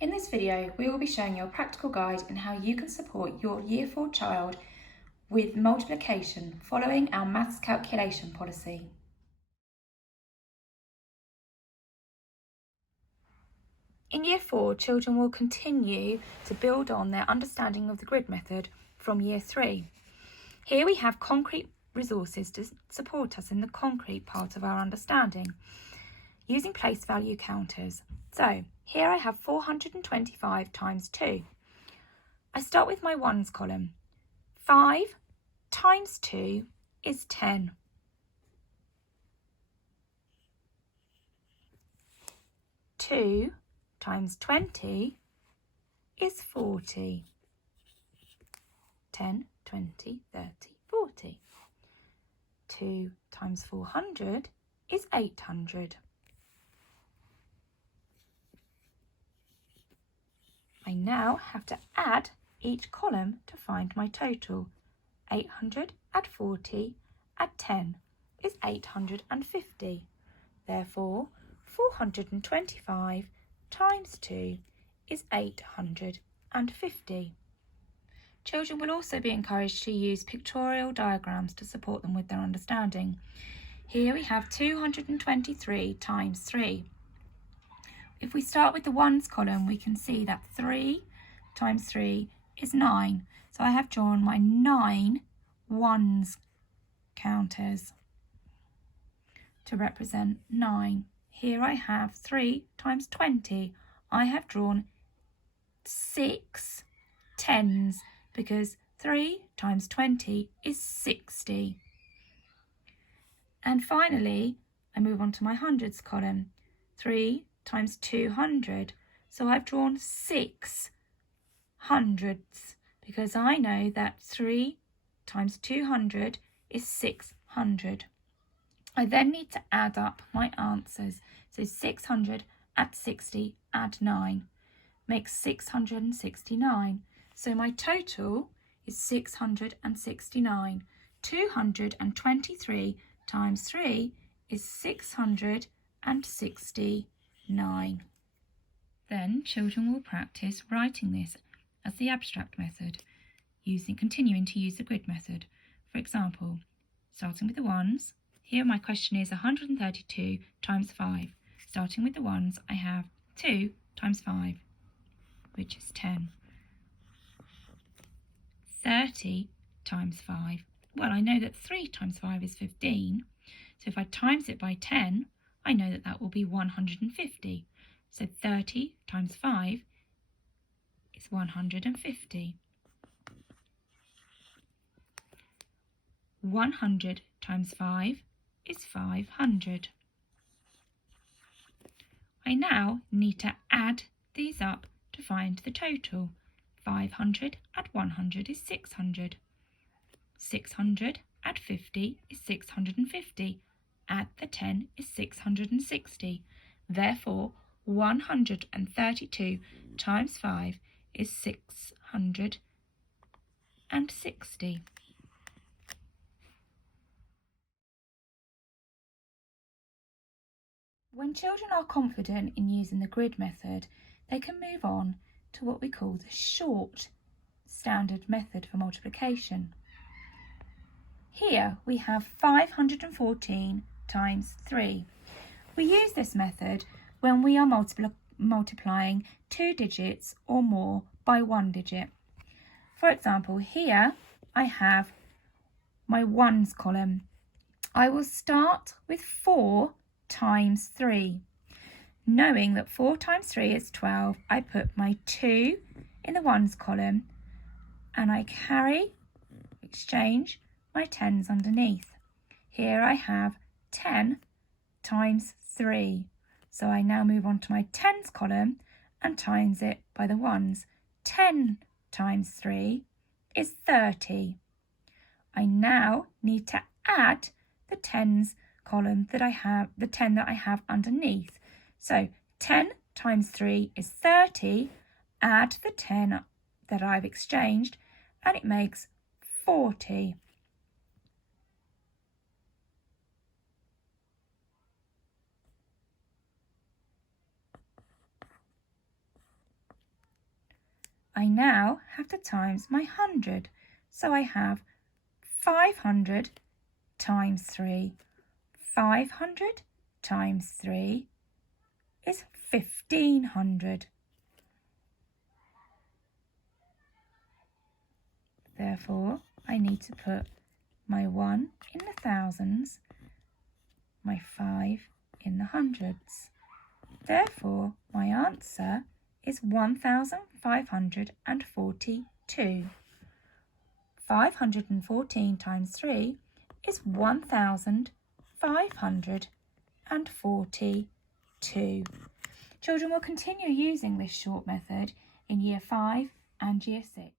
In this video, we will be showing you a practical guide on how you can support your Year 4 child with multiplication following our maths calculation policy. In Year 4, children will continue to build on their understanding of the grid method from Year 3. Here we have concrete resources to support us in the concrete part of our understanding, using place value counters. So here I have 425 times 2. I start with my ones column. 5 times 2 is 10. 2 times 20 is 40. 10, 20, 30, 40. 2 times 400 is 800. I now have to add each column to find my total. 800 add 40 add 10 is 850. Therefore, 425 times 2 is 850. Children will also be encouraged to use pictorial diagrams to support them with their understanding. Here we have 223 times 3. If we start with the ones column, we can see that 3 times 3 is 9. So I have drawn my 9 ones counters to represent 9. Here I have 3 times 20. I have drawn 6 tens because 3 times 20 is 60. And finally, I move on to my hundreds column. 3 times 200. So I've drawn 6 hundreds because I know that 3 times 200 is 600. I then need to add up my answers. So 600 add 60 add 9 makes 669. So my total is 669. 223 times 3 is 669. Then children will practice writing this as the abstract method, continuing to use the grid method. For example, starting with the ones, here my question is 132 times 5. Starting with the ones, I have 2 times 5, which is 10. 30 times 5. Well, I know that 3 times 5 is 15. So if I times it by 10, I know that that will be 150. So 30 times 5 is 150. 100 times 5 is 500. I now need to add these up to find the total. 500 add 100 is 600. 600 add 50 is 650. Add the 10 is 660. Therefore, 132 times 5 is 660. When children are confident in using the grid method, they can move on to what we call the short standard method for multiplication. Here we have 514 times 3. We use this method when we are multiplying 2 digits or more by 1 digit. For example, here I have my ones column. I will start with 4 times 3. Knowing that 4 times 3 is 12, I put my 2 in the ones column and I exchange my tens underneath. Here I have 10 times 3. So I now move on to my tens column and times it by the ones. 10 times 3 is 30. I now need to add the tens column that I have, the 10 that I have underneath. So 10 times 3 is 30. Add the 10 that I've exchanged and it makes 40. I now have to times my 100. So I have 500 times 3. 500 times 3 is 1500. Therefore, I need to put my 1 in the thousands, my 5 in the hundreds. Therefore, my answer is 1542. 514 times 3 is 1542. Children will continue using this short method in Year 5 and Year 6.